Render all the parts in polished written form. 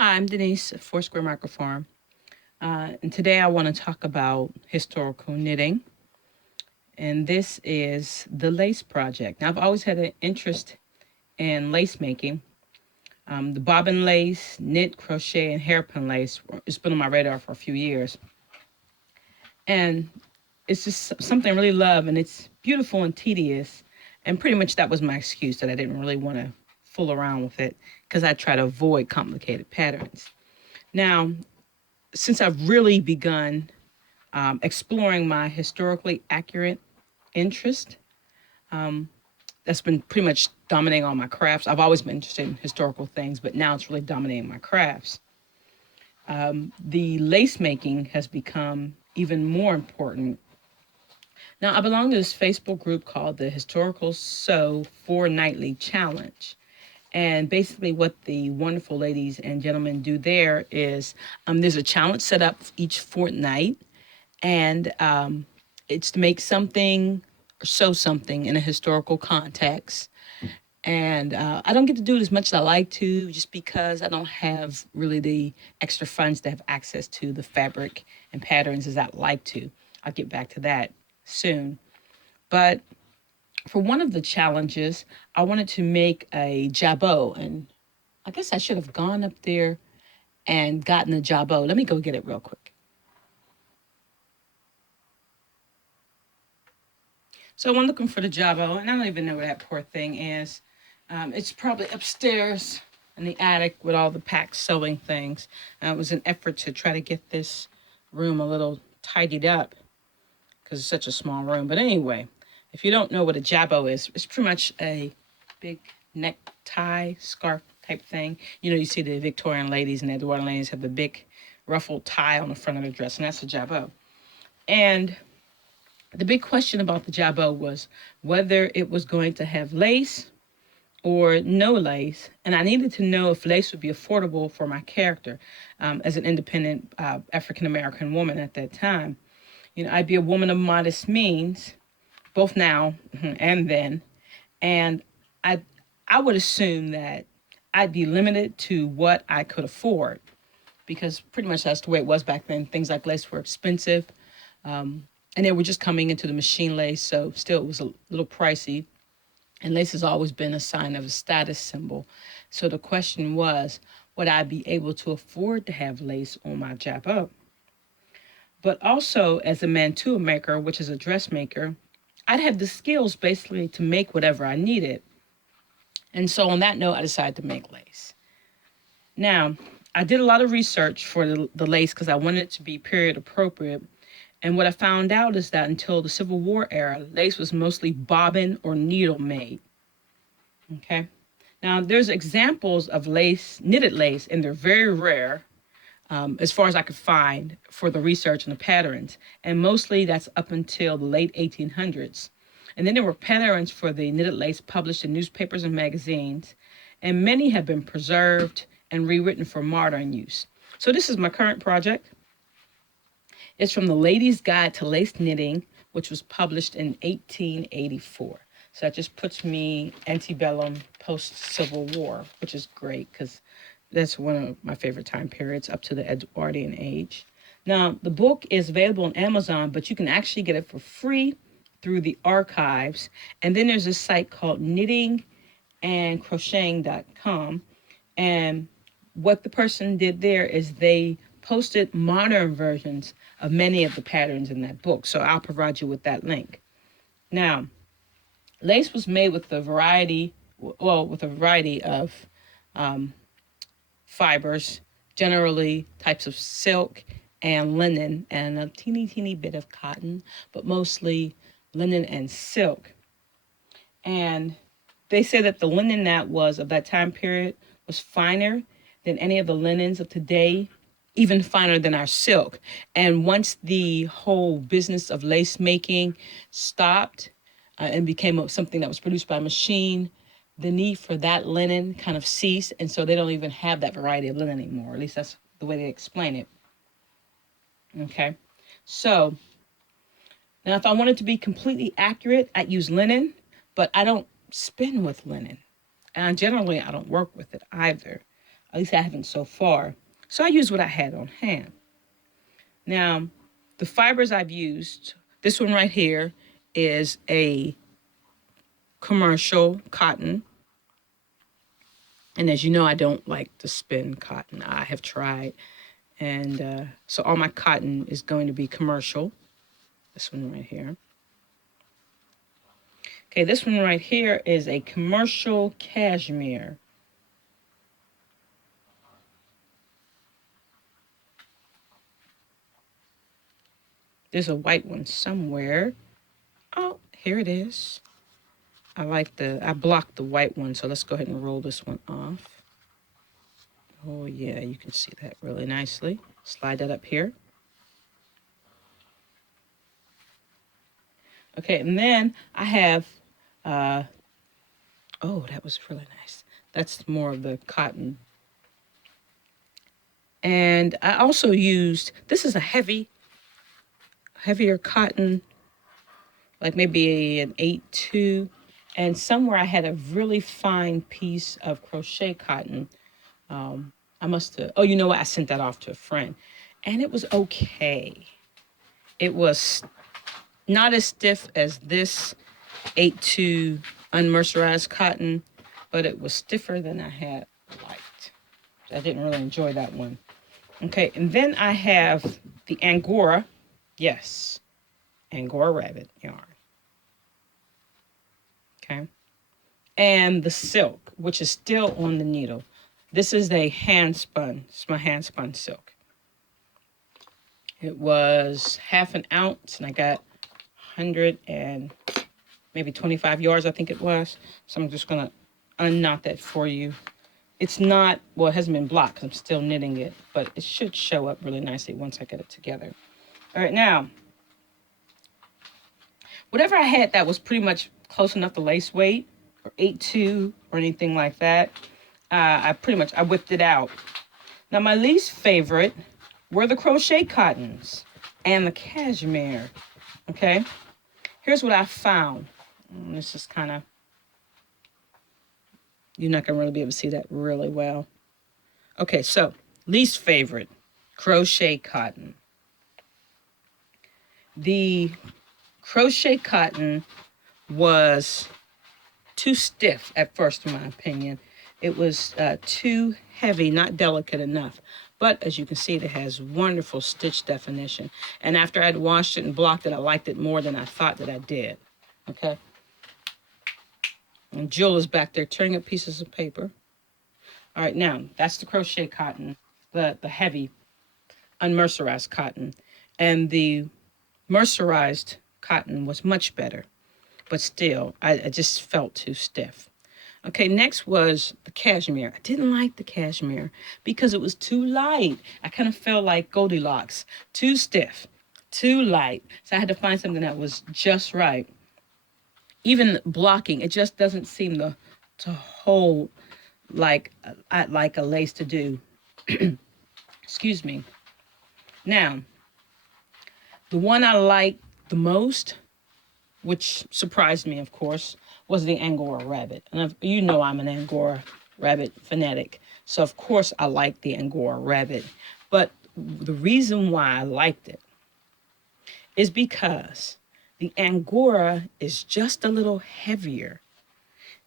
Hi, I'm Denise at Foursquare Microfarm, and today I want to talk about historical knitting, and this is the lace project. Now, I've always had an interest in lace making. The bobbin lace, knit, crochet, and hairpin lace has been on my radar for a few years, and it's just something I really love, and it's beautiful and tedious, and pretty much that was my excuse that I didn't really want to fool around with it because I try to avoid complicated patterns. Now, since I've really begun exploring my historically accurate interest. Um, that's been pretty much dominating all my crafts. I've always been interested in historical things, but now it's really dominating my crafts. The lace making has become even more important. Now, I belong to this Facebook group called the Historical Sew Fortnightly Challenge. And basically, what the wonderful ladies and gentlemen do there is there's a challenge set up each fortnight, and it's to make something or sew something in a historical context. And I don't get to do it as much as I like to just because I don't have really the extra funds to have access to the fabric and patterns as I'd like to. I'll get back to that soon. But for one of the challenges, I wanted to make a jabot. And I guess I should have gone up there and gotten a jabot. Let me go get it real quick. So I'm looking for the jabot, and I don't even know where that poor thing is. It's probably upstairs in the attic with all the packed sewing things. It was an effort to try to get this room a little tidied up because it's such a small room. But anyway, if you don't know what a jabot is, it's pretty much a big necktie, scarf type thing. You know, you see the Victorian ladies and the Edwardian ladies have the big ruffled tie on the front of the dress, and that's a jabot. And the big question about the jabot was whether it was going to have lace or no lace, and I needed to know if lace would be affordable for my character as an independent African American woman at that time. You know, I'd be a woman of modest means, both now and then, and I I would assume that I'd be limited to what I could afford because pretty much that's the way it was back then. Things like lace were expensive, and they were just coming into the machine lace, so still it was a little pricey. And lace has always been a sign of a status symbol. So the question was, would I be able to afford to have lace on my jabot? But also, as a mantua maker, which is a dressmaker, I'd have the skills basically to make whatever I needed. And so on that note, I decided to make lace. Now, I did a lot of research for the lace because I wanted it to be period appropriate. And what I found out is that until the Civil War era, lace was mostly bobbin or needle made. Okay. Now, there's examples of lace, knitted lace, and they're very rare as far as I could find for the research and the patterns. And mostly that's up until the late 1800s. And then there were patterns for the knitted lace published in newspapers and magazines. And many have been preserved and rewritten for modern use. So this is my current project. It's from the Ladies' Guide to Lace Knitting, which was published in 1884. So that just puts me antebellum post-Civil War, which is great because that's one of my favorite time periods up to the Edwardian age. Now, the book is available on Amazon, but you can actually get it for free through the archives. And then there's a site called knittingandcrocheting.com. And what the person did there is they posted modern versions of many of the patterns in that book. So I'll provide you with that link. Now, lace was made with with a variety of um, fibers, generally types of silk and linen and a teeny bit of cotton, but mostly linen and silk. And they say that the linen that was of that time period was finer than any of the linens of today, even finer than our silk. And once the whole business of lace making stopped and became something that was produced by machine, the need for that linen kind of ceased. And so they don't even have that variety of linen anymore. At least that's the way they explain it. Okay. So now if I wanted to be completely accurate, I'd use linen, but I don't spin with linen. And generally, I don't work with it either. At least I haven't so far. So I used what I had on hand. Now, the fibers I've used, this one right here is a commercial cotton. And as you know, I don't like to spin cotton. I have tried. And so all my cotton is going to be commercial. This one right here. Okay, this one right here is a commercial cashmere. There's a white one somewhere. Oh, here it is. I blocked the white one, so let's go ahead and roll this one off. Oh yeah, you can see that really nicely. Slide that up here. Okay, and then I have, oh, that was really nice. That's more of the cotton. And I also used, this is a heavier cotton, like maybe an 8-2. And somewhere I had a really fine piece of crochet cotton. I must have, oh, you know what? I sent that off to a friend. And it was okay. It was not as stiff as this 8-2 unmercerized cotton, but it was stiffer than I had liked. I didn't really enjoy that one. Okay, and then I have the Angora, yes, Angora rabbit yarn. Okay, and the silk, which is still on the needle. This is a handspun. It's my handspun silk. It was 1/2 ounce, and I got 100 and maybe 25 yards, I think it was. So I'm just gonna unknot that for you. It's not, well, it hasn't been blocked because I'm still knitting it, but it should show up really nicely once I get it together. All right, now, whatever I had that was pretty much close enough to lace weight, or 8-2 or anything like that, I whipped it out. Now, my least favorite were the crochet cottons and the cashmere, okay? Here's what I found. This is kind of, you're not going to really be able to see that really well. Okay, so least favorite, crochet cotton. The crochet cotton was too stiff at first, in my opinion. It was too heavy, not delicate enough. But as you can see, it has wonderful stitch definition. And after I'd washed it and blocked it, I liked it more than I thought that I did. Okay? And Jill is back there tearing up pieces of paper. All right, now, that's the crochet cotton, the heavy unmercerized cotton. And the mercerized cotton was much better. But still, I just felt too stiff. Okay, next was the cashmere. I didn't like the cashmere because it was too light. I kind of felt like Goldilocks. Too stiff, too light. So I had to find something that was just right. Even blocking, it just doesn't seem to hold like a lace to do. Excuse me. Now, the one I liked the most, which surprised me, of course, was the Angora rabbit. And you know I'm an Angora rabbit fanatic. So, of course, I like the Angora rabbit. But the reason why I liked it is because the Angora is just a little heavier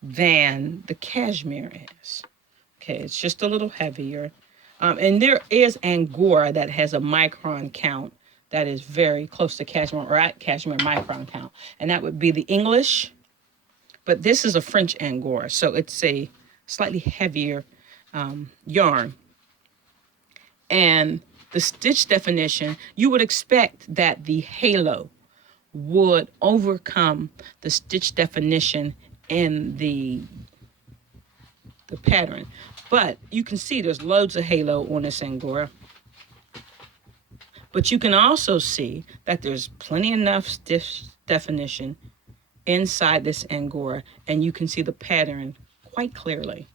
than the cashmere is. Okay, it's just a little heavier. And there is Angora that has a micron count that is very close to cashmere, or at cashmere micron count. And that would be the English. But this is a French Angora, so it's a slightly heavier yarn. And the stitch definition, you would expect that the halo would overcome the stitch definition in the pattern. But you can see there's loads of halo on this Angora. But you can also see that there's plenty enough stitch definition inside this Angora, and you can see the pattern quite clearly.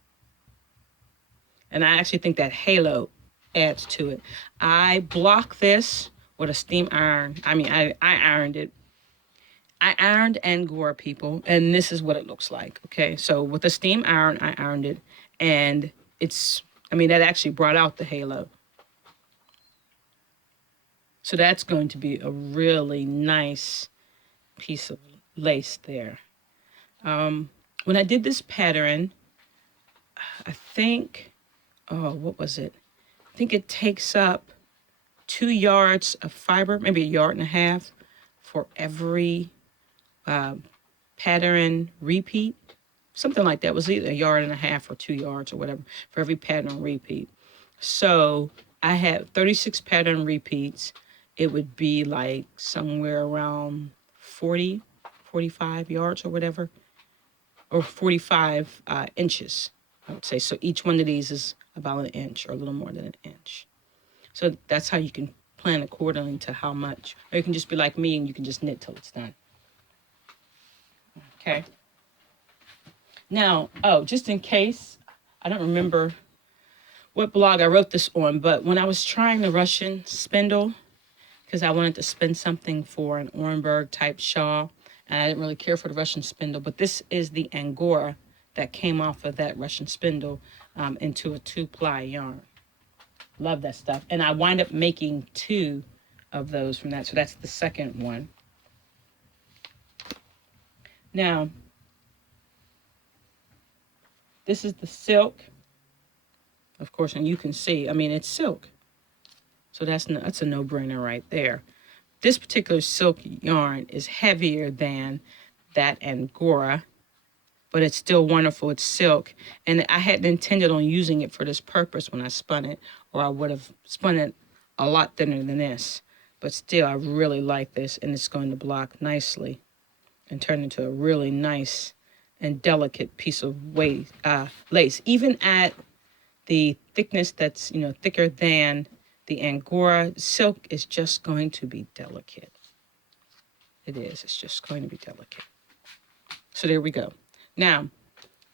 And I actually think that halo adds to it. I blocked this with a steam iron. I ironed it. I ironed Angora, people, and this is what it looks like. Okay, so with a steam iron, I ironed it, and mean, that actually brought out the halo. So that's going to be a really nice piece of lace there. When I did this pattern, I think, oh, what was it? I think it takes up 2 yards of fiber, maybe 1.5 yards for every pattern repeat. Something like that. It was either 1.5 yards or 2 yards or whatever for every pattern repeat. So I had 36 pattern repeats. It would be like somewhere around 40, 45 yards or whatever, or 45 inches, I would say. So each one of these is about 1 inch or a little more than 1 inch. So that's how you can plan accordingly to how much. Or you can just be like me and you can just knit till it's done. Okay. Now, oh, just in case, I don't remember what blog I wrote this on, but when I was trying the Russian spindle, because I wanted to spin something for an Orenburg type shawl, and I didn't really care for the Russian spindle, but this is the Angora that came off of that Russian spindle into a 2-ply yarn. Love that stuff. And I wind up making 2 of those from that, so that's the second one. Now, this is the silk, of course, and you can see, I mean, it's silk. So that's a no-brainer right there. This particular silk yarn is heavier than that Angora, but it's still wonderful. It's silk. And I hadn't intended on using it for this purpose when I spun it, or I would have spun it a lot thinner than this. But still, I really like this, and it's going to block nicely and turn into a really nice and delicate piece of lace. Even at the thickness that's, thicker than the Angora, silk is just going to be delicate. It is. It's just going to be delicate. So there we go. Now,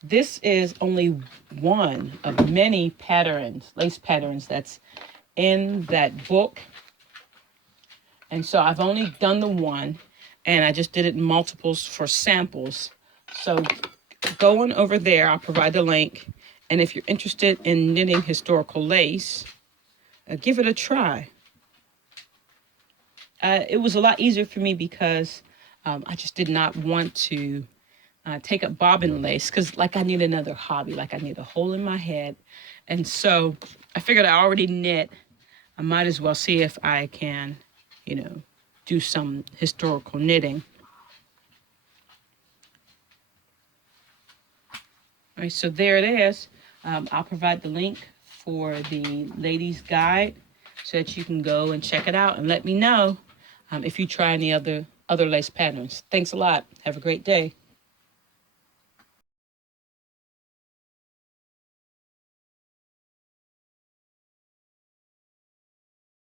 this is only one of many patterns, lace patterns, that's in that book. And so I've only done the one, and I just did it in multiples for samples. So go on over there. I'll provide the link. And if you're interested in knitting historical lace, give it a try. It was a lot easier for me because I just did not want to take up bobbin lace, because like I need another hobby, like I need a hole in my head. And so I figured I already knit. I might as well see if I can, do some historical knitting. All right, so there it is. I'll provide the link for the ladies' guide so that you can go and check it out and let me know if you try any other lace patterns. Thanks a lot. Have a great day.